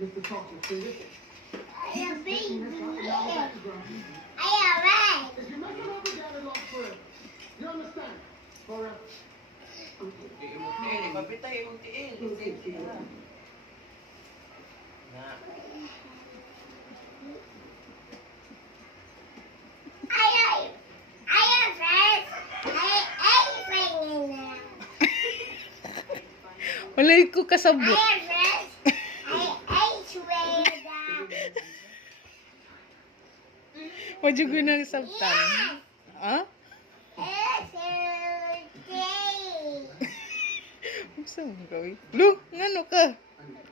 Mr. Talk is free with it. I am baby. Right. I am right. If you make it over, Daddy lost forever. You understand? Forever. Imong papitay imong tiil. Safety na. Na. I am first. I bring it now. Walay ko kasabot. I am first. I swear down. Wadyo ko nang sabtan. Ha? It's okay. Gusto mo gawin? Lu, ngano ka?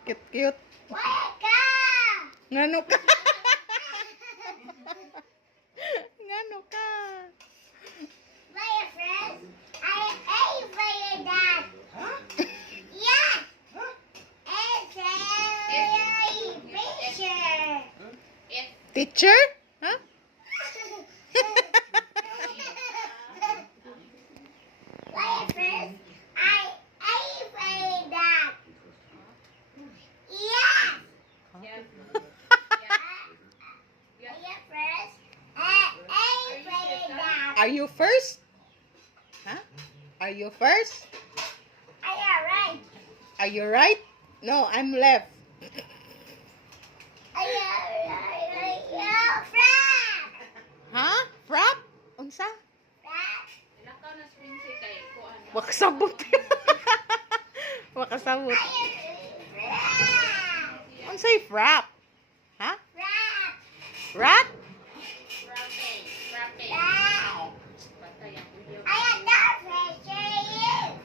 Cute. Wake up. Ngano ka? Ngano ka? My friends, I for your dad. Yeah. It's a picture. Teacher? Ha? My friends, I for your dad. Yeah. My friends, I for your dad. Are you first? Ha? Are you first? I am right. Are you right? No, I'm left. I am frap. Ha? Frap? Unsa? Frap. Makasabot. Makasabot. I am frap. Unsay frap? Ha? Frap. Rat? Frap. I am not pressure you.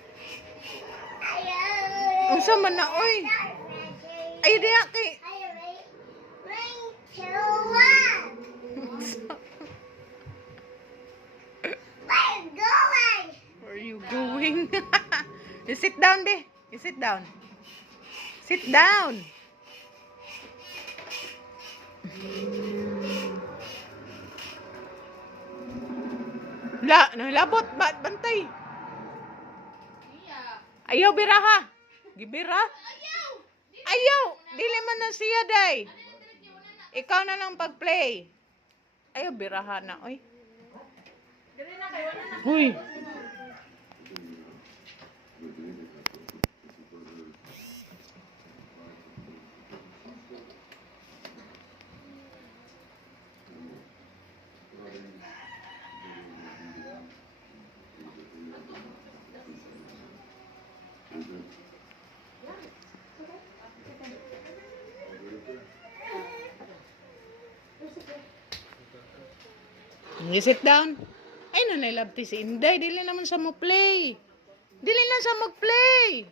I am. Unsa man na oy? Not pressure you. Ay diya kay I am ready. 3, 2, 1. I'm going. Where are you going? You sit down, be. You sit down. Sit down. Nalabot ba bantay? Ayaw biraha. Gibira? Ayaw. Dili man na siya day. Ikaw na lang pag-play. Ayaw biraha na, oy. Huy. You sit down. Ay, nanay love si Inday. Dili naman sa mo play. Dili na sa mag-play.